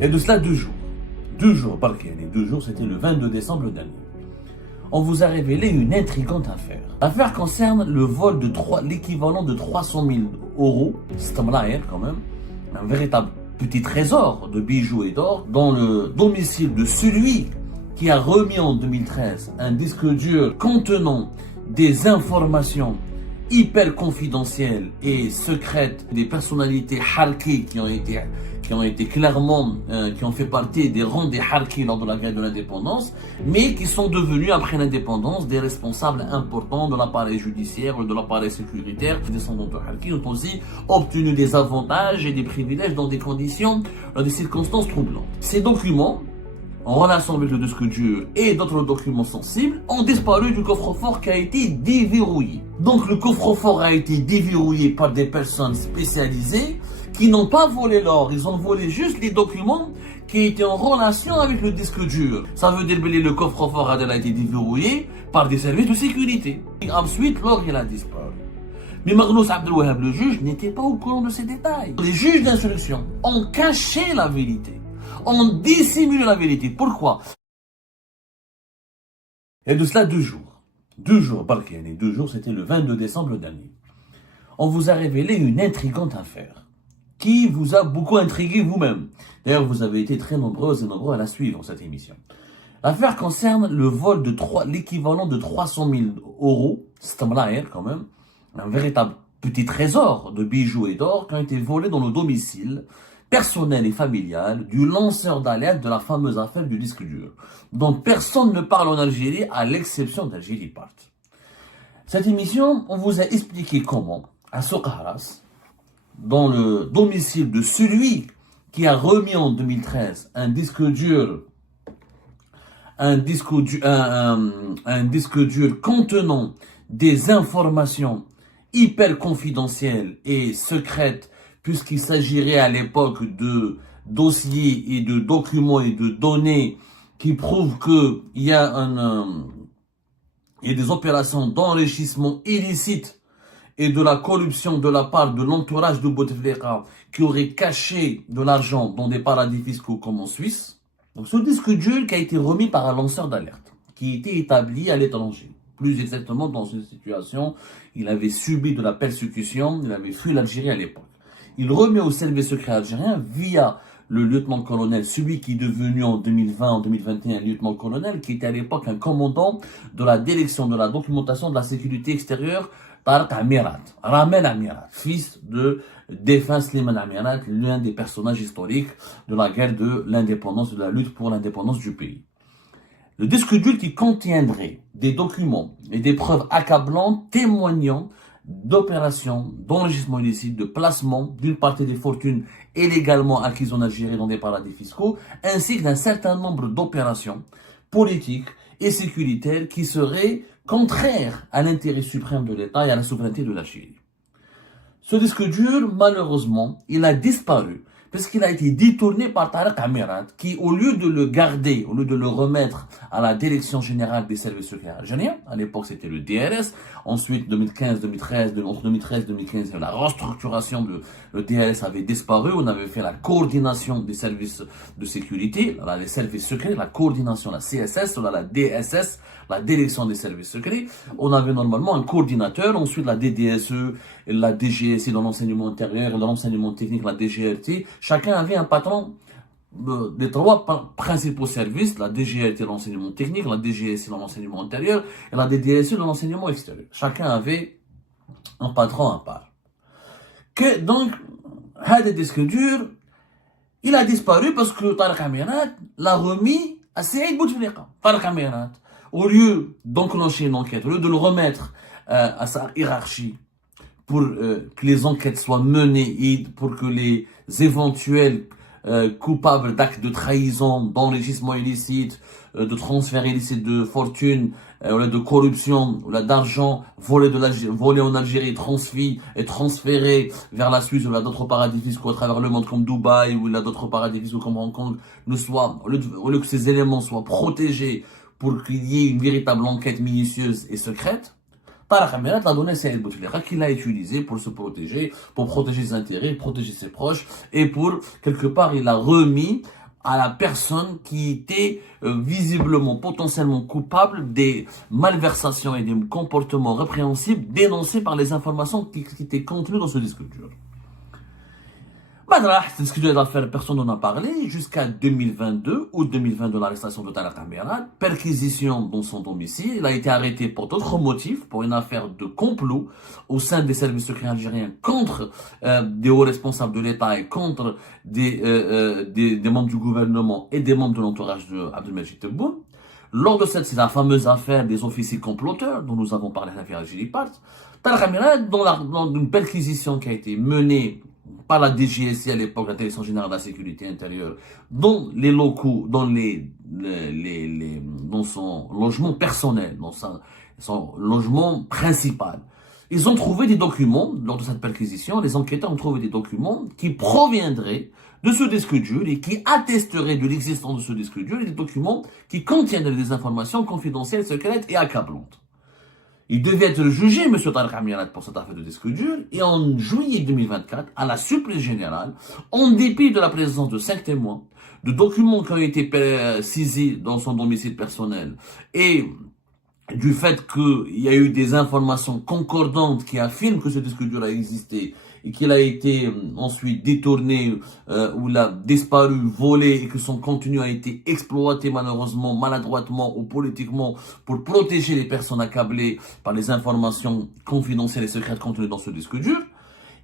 Et de cela 2 jours. 2 jours, les 2 jours, c'était le 22 décembre dernier. On vous a révélé une intrigante affaire. L'affaire concerne le vol de l'équivalent de 300 000 euros, c'est quand même, un véritable petit trésor de bijoux et d'or dans le domicile de celui qui a remis en 2013 un disque dur contenant des informations hyper confidentielles et secrètes des personnalités harkis qui ont été clairement, qui ont fait partie des rangs des harkis lors de la guerre de l'indépendance, mais qui sont devenus après l'indépendance des responsables importants de l'appareil judiciaire ou de l'appareil sécuritaire. Les descendants de harkis ont aussi obtenu des avantages et des privilèges dans des conditions, dans des circonstances troublantes. Ces documents, en relation avec le disque dur et d'autres documents sensibles, ont disparu du coffre-fort qui a été déverrouillé. Donc le coffre-fort a été déverrouillé par des personnes spécialisées qui n'ont pas volé l'or, ils ont volé juste les documents qui étaient en relation avec le disque dur. Ça veut dire que le coffre-fort a été déverrouillé par des services de sécurité. Et ensuite, l'or il a disparu. Mais Magnous Abdelwahab, le juge, n'était pas au courant de ces détails. Les juges d'instruction ont caché la vérité. On dissimule la vérité. Pourquoi? Et de cela 2 jours. 2 jours, les 2 jours, c'était le 22 décembre dernier. On vous a révélé une intrigante affaire qui vous a beaucoup intrigué vous-même. D'ailleurs, vous avez été très nombreuses et nombreux à la suivre, cette émission. L'affaire concerne le vol de l'équivalent de 300 000 euros, c'est quand même, un véritable petit trésor de bijoux et d'or qui ont été volés dans le domicile personnel et familial du lanceur d'alerte de la fameuse affaire du disque dur, dont personne ne parle en Algérie à l'exception d'Algérie Part. Cette émission, on vous a expliqué comment, à Soukharas, dans le domicile de celui qui a remis en 2013 un disque dur contenant des informations hyper confidentielles et secrètes, puisqu'il s'agirait à l'époque de dossiers et de documents et de données qui prouvent qu'il y a des opérations d'enrichissement illicite et de la corruption de la part de l'entourage de Bouteflika qui aurait caché de l'argent dans des paradis fiscaux comme en Suisse. Donc ce disque dur qui a été remis par un lanceur d'alerte, qui était établi à l'étranger. Plus exactement dans une situation, il avait subi de la persécution, il avait fui l'Algérie à l'époque. Il remet au service secret algérien via le lieutenant-colonel, celui qui est devenu en 2020, en 2021 lieutenant-colonel, qui était à l'époque un commandant de la direction de la documentation de la sécurité extérieure, Tarek Amirat, Ramel Amirat, fils de défunt Slimane Amirat, l'un des personnages historiques de la guerre de l'indépendance, de la lutte pour l'indépendance du pays. Le disque dur qui contiendrait des documents et des preuves accablantes témoignant d'opérations d'enrichissement illicite, de placement d'une partie des fortunes illégalement acquises en Algérie dans des paradis fiscaux, ainsi que d'un certain nombre d'opérations politiques et sécuritaires qui seraient contraires à l'intérêt suprême de l'État et à la souveraineté de l'Algérie. Ce disque dur, malheureusement, il a disparu parce qu'il a été détourné par Tarek Amirat, qui, au lieu de le garder, au lieu de le remettre à la Direction Générale des Services Secrets Algériens, à l'époque c'était le DRS, ensuite 2013-2015, la restructuration le DRS avait disparu, on avait fait la coordination des services de sécurité, les services secrets, la coordination, la CSS, la DSS, la Direction des Services Secrets, on avait normalement un coordinateur, ensuite la DDSE, la DGSI dans l'enseignement intérieur, dans l'enseignement technique, la DGRT, chacun avait un patron des 3 principaux services, la DGRT dans l'enseignement technique, la DGSI dans l'enseignement intérieur et la DDSE dans l'enseignement extérieur. Chacun avait un patron à part. Donc, le disque dur, il a disparu parce que Tarek Amirat l'a remis à Saïd Bouteflika. Tarek Amirat, au lieu d'enclencher une enquête, au lieu de le remettre à sa hiérarchie, pour que les enquêtes soient menées et pour que les éventuels coupables d'actes de trahison, d'enrichissement illicite, de transfert illicite de fortune, de corruption, d'argent volé en Algérie, transféré vers la Suisse ou d'autres paradis fiscaux à travers le monde comme Dubaï ou d'autres paradis fiscaux comme Hong Kong, au lieu que ces éléments soient protégés pour qu'il y ait une véritable enquête minutieuse et secrète, Tarek Amirat l'a donné à Saïd Bouteflika qui l'a utilisé pour se protéger, pour protéger ses intérêts, protéger ses proches et pour, quelque part, il l'a remis à la personne qui était visiblement, potentiellement coupable des malversations et des comportements répréhensibles dénoncés par les informations qui étaient contenues dans ce disque dur. Badra, c'est ce que je dois faire, personne n'en a parlé, jusqu'à 2022, août 2022, l'arrestation de Tarek Amiral, perquisition dans son domicile. Il a été arrêté pour d'autres motifs, pour une affaire de complot au sein des services secrets algériens contre des hauts responsables de l'État et contre des membres du gouvernement et des membres de l'entourage de Abdelmajid Tebboune. Lors de c'est la fameuse affaire des officiers comploteurs dont nous avons parlé à l'affaire Algérie-Part, Tarek Amiral, dans une perquisition qui a été menée par la DGSI à l'époque, la Direction Générale de la Sécurité Intérieure, dans les locaux, dans son logement personnel, dans son logement principal. Ils ont trouvé des documents, lors de cette perquisition, les enquêteurs ont trouvé des documents qui proviendraient de ce disque dur et qui attesteraient de l'existence de ce disque dur, et des documents qui contiennent des informations confidentielles, secrètes et accablantes. Il devait être jugé, M. Tarek Amiral, pour cette affaire de disque dur, et en juillet 2024, à la surprise générale, en dépit de la présence de 5 témoins, de documents qui ont été saisis dans son domicile personnel, et du fait qu'il y a eu des informations concordantes qui affirment que ce disque dur a existé, et qu'il a été ensuite détourné, ou il a disparu, volé, et que son contenu a été exploité malheureusement, maladroitement ou politiquement pour protéger les personnes accablées par les informations confidentielles et secrètes contenues dans ce disque dur.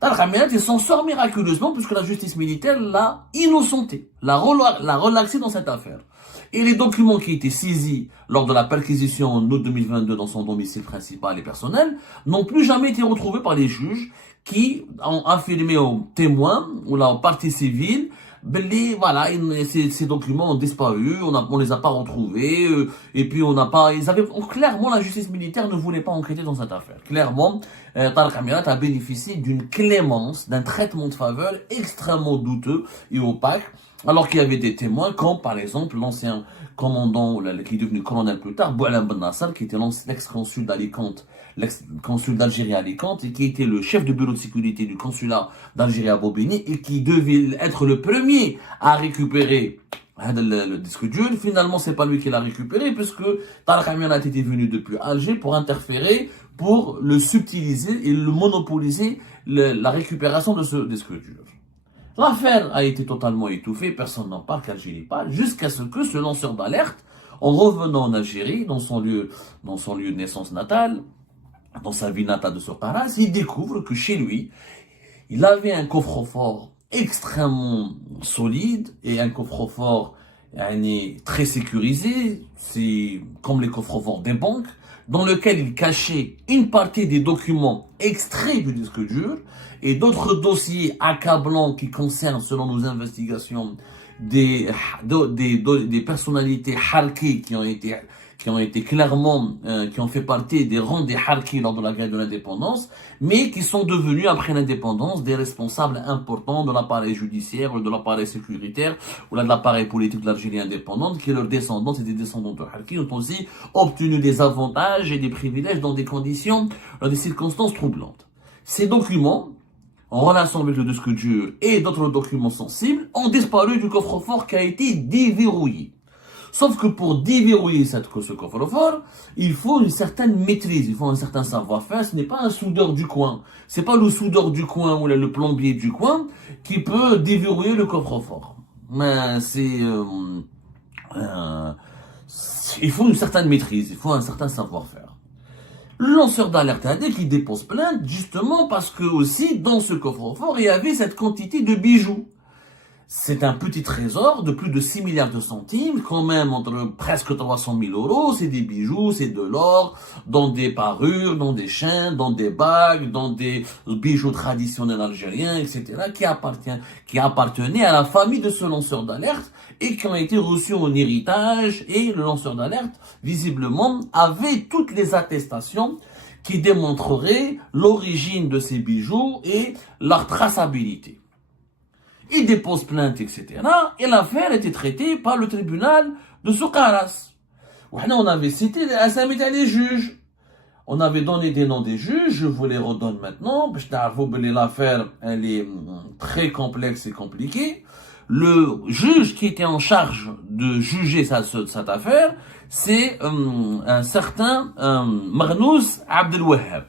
Tarek Amiral s'en sort miraculeusement puisque la justice militaire l'a innocenté, l'a relaxé dans cette affaire. Et les documents qui étaient saisis lors de la perquisition en août 2022 dans son domicile principal et personnel n'ont plus jamais été retrouvés par les juges qui ont affirmé aux témoins ou aux parties civiles, voilà, ces documents ont disparu, on les a pas retrouvés, et puis clairement, la justice militaire ne voulait pas enquêter dans cette affaire. Clairement, Tarek Amiral a bénéficié d'une clémence, d'un traitement de faveur extrêmement douteux et opaque, alors qu'il y avait des témoins, comme par exemple l'ancien commandant, qui est devenu colonel plus tard, Boualem Ben Nasser, qui était l'ex-consul d'Alicante, l'ex-consul d'Algérie à Alicante, et qui était le chef de bureau de sécurité du consulat d'Algérie à Bobigny, et qui devait être le premier à récupérer le disque dur. Finalement, c'est pas lui qui l'a récupéré, puisque Tarek Amiral était venu depuis Alger pour interférer, pour le subtiliser et le monopoliser, la récupération de ce disque dur. L'affaire a été totalement étouffée, personne n'en parle qu'Algérie parle, jusqu'à ce que ce lanceur d'alerte, en revenant en Algérie, dans son lieu de naissance natale, dans sa ville natale de Soqaras, il découvre que chez lui, il avait un coffre-fort extrêmement solide et un coffre-fort très sécurisé, c'est comme les coffres-forts des banques, dans lequel il cachait une partie des documents extraits du disque dur et d'autres dossiers accablants qui concernent, selon nos investigations, des personnalités harkis qui ont fait partie des rangs des harkis lors de la guerre de l'indépendance, mais qui sont devenus, après l'indépendance, des responsables importants de l'appareil judiciaire, ou de l'appareil sécuritaire, ou de l'appareil politique de l'Algérie indépendante, qui leurs descendants, et des descendants de harkis, ont aussi obtenu des avantages et des privilèges dans des circonstances troublantes. Ces documents, en relation avec le disque dur et d'autres documents sensibles, ont disparu du coffre-fort qui a été déverrouillé. Sauf que pour déverrouiller ce coffre-fort, il faut une certaine maîtrise, il faut un certain savoir-faire. Ce n'est pas un soudeur du coin. C'est pas le soudeur du coin ou le plombier du coin qui peut déverrouiller le coffre-fort. Mais il faut une certaine maîtrise, il faut un certain savoir-faire. Le lanceur d'alerte a dit qu'il dépose plainte justement parce que aussi dans ce coffre-fort il y avait cette quantité de bijoux. C'est un petit trésor de plus de 6 milliards de centimes, quand même entre presque 300 000 euros. C'est des bijoux, c'est de l'or, dans des parures, dans des chaînes, dans des bagues, dans des bijoux traditionnels algériens, etc., qui appartenaient à la famille de ce lanceur d'alerte et qui ont été reçus en héritage. Et le lanceur d'alerte, visiblement, avait toutes les attestations qui démontreraient l'origine de ces bijoux et leur traçabilité. Il dépose plainte, etc. Et l'affaire était traitée par le tribunal de Soqaras. On avait cité les juges. On avait donné des noms des juges, je vous les redonne maintenant. L'affaire, elle est très complexe et compliquée. Le juge qui était en charge de juger cette affaire, c'est un certain Marnous Abdel Wahhab.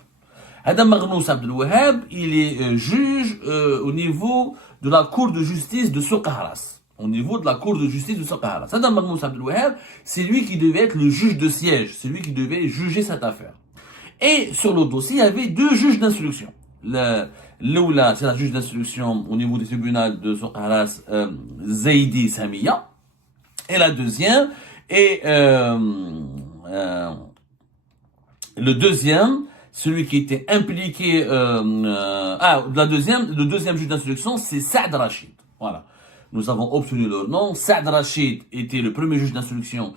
Adam Marnous Abdel Wahhab, il est juge au niveau de la cour de justice de Soukharas. Au niveau de la cour de justice de Soukharas. Adam Marnous Abdel Wahhab, c'est lui qui devait être le juge de siège. C'est lui qui devait juger cette affaire. Et sur le dossier, il y avait deux juges d'instruction. L'oula, c'est la juge d'instruction au niveau du tribunal de Soukharas, Zaidi Samia. Et la deuxième, le deuxième, celui qui était impliqué, le deuxième juge d'instruction, c'est Saad Rachid. Voilà. Nous avons obtenu leur nom. Saad Rachid était le premier juge d'instruction.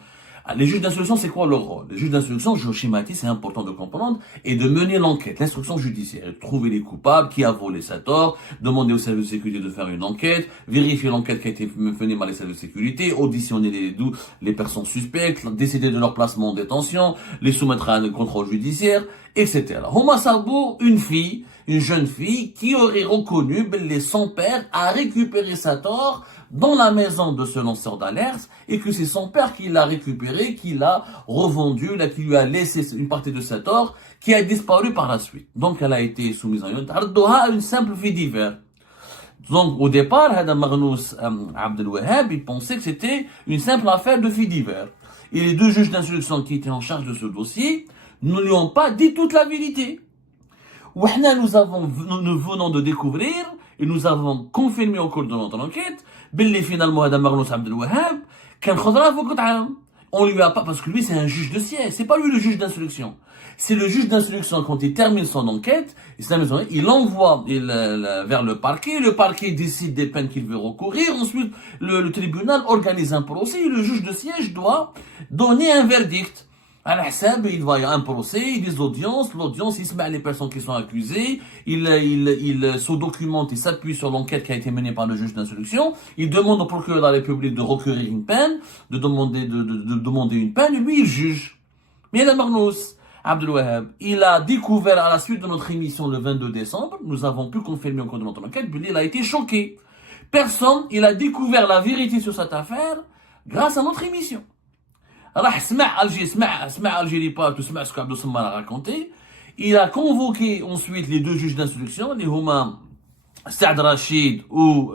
Les juges d'instruction, c'est quoi leur rôle? Les juges d'instruction, je schématise, c'est important de comprendre, et de mener l'enquête, l'instruction judiciaire, trouver les coupables, qui a volé cet or, demander au service de sécurité de faire une enquête, vérifier l'enquête qui a été menée par les services de sécurité, auditionner les personnes suspectes, décider de leur placement en détention, les soumettre à un contrôle judiciaire, etc. Homa Salbou, une jeune fille, qui aurait reconnu son père a récupéré cet or dans la maison de ce lanceur d'alerte et que c'est son père qui l'a récupéré, qui l'a revendu, qui lui a laissé une partie de cet or qui a disparu par la suite. Donc elle a été soumise en une simple fait divers. Donc au départ, Adam Marnous Abdel Wahhab, il pensait que c'était une simple affaire de fait divers. Et les deux juges d'instruction qui étaient en charge de ce dossier ne lui ont pas dit toute la vérité. Nous venons de découvrir et nous avons confirmé au cours de notre enquête finalement Adam Marnous Abdel Wahhab on lui a pas, parce que lui c'est un juge de siège, c'est pas lui le juge d'instruction. C'est le juge d'instruction quand il termine son enquête, il l'envoie vers le parquet décide des peines qu'il veut recourir, ensuite le tribunal organise un procès et le juge de siège doit donner un verdict. À la Hsab, il va y avoir un procès, des audiences, l'audience, il se met à les personnes qui sont accusées, il se documente, il s'appuie sur l'enquête qui a été menée par le juge d'instruction, il demande au procureur de la République de requérir une peine, de demander une peine, et lui, il juge. Mais Adam Marnous Abdel Wahhab, il a découvert à la suite de notre émission le 22 décembre, nous avons pu confirmer au cours de notre enquête, il a été choqué. Il a découvert la vérité sur cette affaire grâce à notre émission. راح سمع Algérie Part, سمع ce qu'Abdou Samar a raconté. Il a convoqué ensuite les deux juges d'instruction, les huma Saad Rachid ou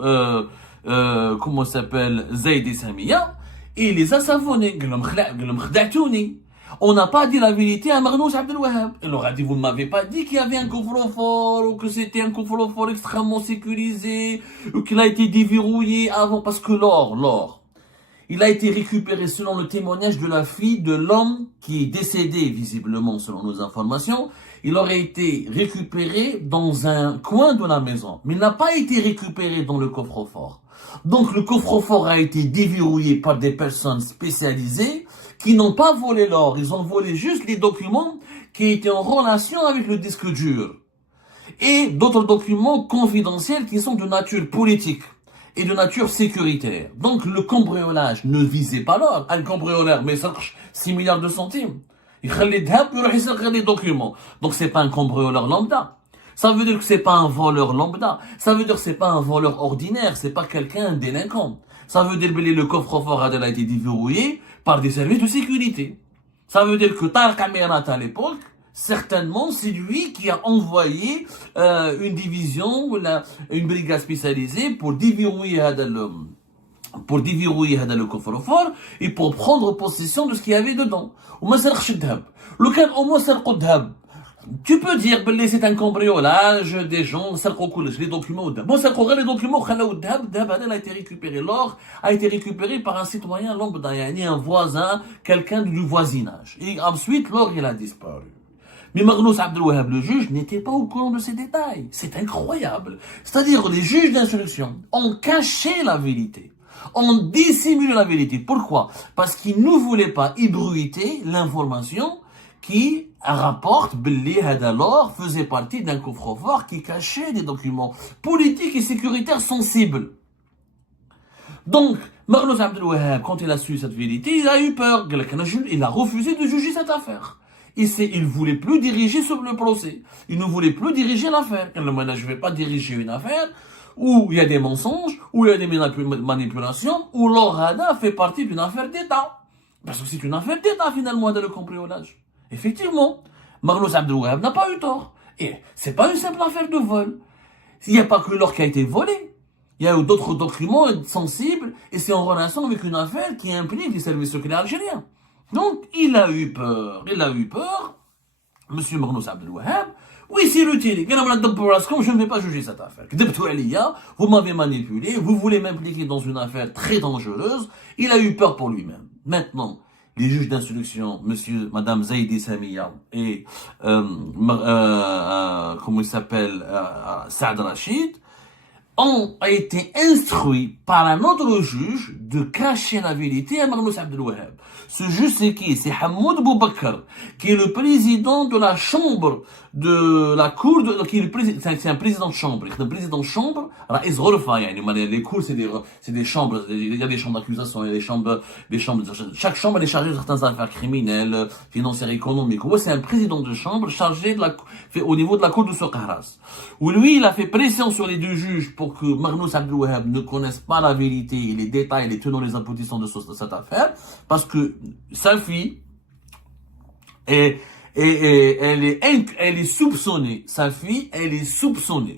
comment s'appelle Zaidi Samia, et il les a savonnés. On n'a pas dit la vérité à Marnous Abdel Wahhab. Il leur a dit, vous ne m'avez pas dit qu'il y avait un coffre-fort, ou que c'était un coffre-fort extrêmement sécurisé, ou qu'il a été déverrouillé avant, parce que l'or, il a été récupéré selon le témoignage de la fille de l'homme qui est décédé, visiblement selon nos informations. Il aurait été récupéré dans un coin de la maison, mais il n'a pas été récupéré dans le coffre-fort. Donc le coffre-fort a été déverrouillé par des personnes spécialisées qui n'ont pas volé l'or, ils ont volé juste les documents qui étaient en relation avec le disque dur. Et d'autres documents confidentiels qui sont de nature politique et de nature sécuritaire. Donc le cambriolage ne visait pas l'or. Un cambrioleur mais 6 milliards de centimes. Il les documents. Donc c'est pas un cambrioleur lambda. Ça veut dire que c'est pas un voleur lambda. Ça veut dire que c'est pas un voleur ordinaire. C'est pas quelqu'un délinquant. Ça veut dire que le coffre-fort a été déverrouillé par des services de sécurité. Ça veut dire que Tarek Amirat à l'époque, certainement, c'est lui qui a envoyé une division ou une brigade spécialisée pour déverrouiller le coffre-fort et pour prendre possession de ce qu'il y avait dedans. Tu peux dire que c'est un cambriolage des gens, les documents, les documents, a été récupéré. L'or a été récupéré par un citoyen lambda, un voisin, quelqu'un du voisinage. Et ensuite, l'or, il a disparu. Mais Marnous Abdel Wahhab, le juge, n'était pas au courant de ces détails. C'est incroyable. C'est-à-dire, les juges d'instruction ont caché la vérité. Ont dissimulé la vérité. Pourquoi? Parce qu'ils ne voulaient pas ébruiter l'information qui rapporte que l'or faisait partie d'un coffre-fort qui cachait des documents politiques et sécuritaires sensibles. Donc, Marnous Abdel Wahhab, quand il a su cette vérité, il a eu peur. Il a refusé de juger cette affaire. Il ne voulait plus diriger sur le procès. Il ne voulait plus diriger l'affaire. Je ne vais pas diriger une affaire où il y a des mensonges, où il y a des manipulations, où l'Orada fait partie d'une affaire d'État. Parce que c'est une affaire d'État, finalement, dans le cambriolage. Effectivement, Marlos Abdelouab n'a pas eu tort. Et c'est pas une simple affaire de vol. Il n'y a pas que l'or qui a été volé. Il y a eu d'autres documents sensibles, et c'est en relation avec une affaire qui implique les services secrets algériens. Donc, il a eu peur, Monsieur Marlos Abdelouab. Oui, c'est utile. Je ne vais pas juger cette affaire. Vous m'avez manipulé, vous voulez m'impliquer dans une affaire très dangereuse. Il a eu peur pour lui-même. Maintenant, les juges d'instruction, madame Zaidi Samia et, comment il s'appelle, Saad Rachid, ont été instruits par un autre juge de cacher la vérité à Marlos Abdelouab. Ce juge, c'est qui? C'est Hamoud Boubakar, qui est le président de la chambre de la cour c'est un président de chambre. Le président de chambre, les cours, c'est des chambres, il y a des chambres d'accusation, il y a des chambres, chaque chambre elle est chargée de certaines affaires criminelles, financières, économiques. C'est un président de chambre chargé au niveau de la cour de Soqaras. Où lui, il a fait pression sur les deux juges pour que Marlos Abdelouab ne connaisse pas la vérité et les détails, les tenants, les aboutissants de cette affaire, parce que sa fille elle est soupçonnée,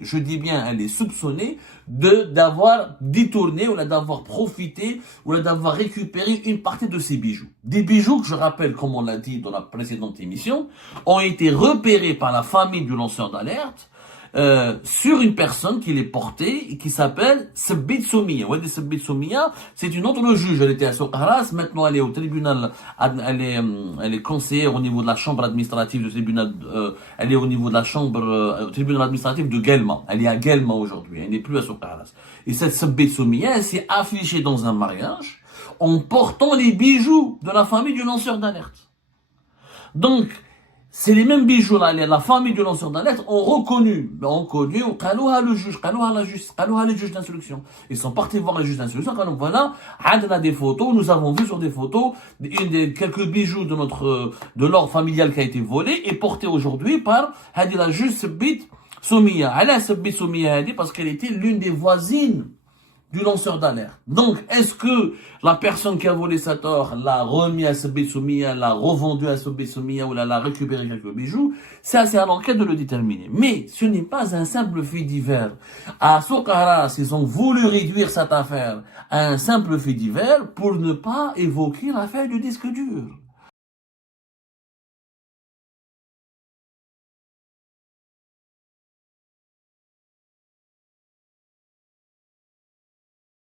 je dis bien, elle est soupçonnée d'avoir détourné, ou d'avoir profité, ou d'avoir récupéré une partie de ses bijoux. Des bijoux que, je rappelle, comme on l'a dit dans la précédente émission, ont été repérés par la famille du lanceur d'alerte, sur une personne qui l'est portée et qui s'appelle Sabbit Soumia. Ouais, Sabbit Soumia, c'est une autre juge. Elle était à Soqaras, maintenant elle est au tribunal, elle est conseillère au niveau de la chambre administrative du tribunal, elle est au niveau de la chambre, tribunal administratif de Guelma. Elle est à Guelma aujourd'hui, elle n'est plus à Soqaras. Et cette Sabbit Soumia, elle s'est affichée dans un mariage en portant les bijoux de la famille du lanceur d'alerte. Donc, c'est les mêmes bijoux là, la famille du lanceur d'alerte ont reconnu, le juge, les juges d'instruction. Ils sont partis voir les juges d'instruction, voilà, on a des photos, nous avons vu sur des photos, quelques bijoux de l'or familial qui a été volé et porté aujourd'hui par, la juge Sabbit Soumia. Elle a Sabbit Soumia, parce qu'elle était l'une des voisines du lanceur d'alerte. Donc, est-ce que la personne qui a volé cet or l'a remis à Sabbit Soumia, l'a revendu à Sabbit Soumia, ou l'a récupéré quelques bijoux? C'est à l'enquête de le déterminer. Mais ce n'est pas un simple fait divers. À Soqaras, ils ont voulu réduire cette affaire à un simple fait divers pour ne pas évoquer l'affaire du disque dur.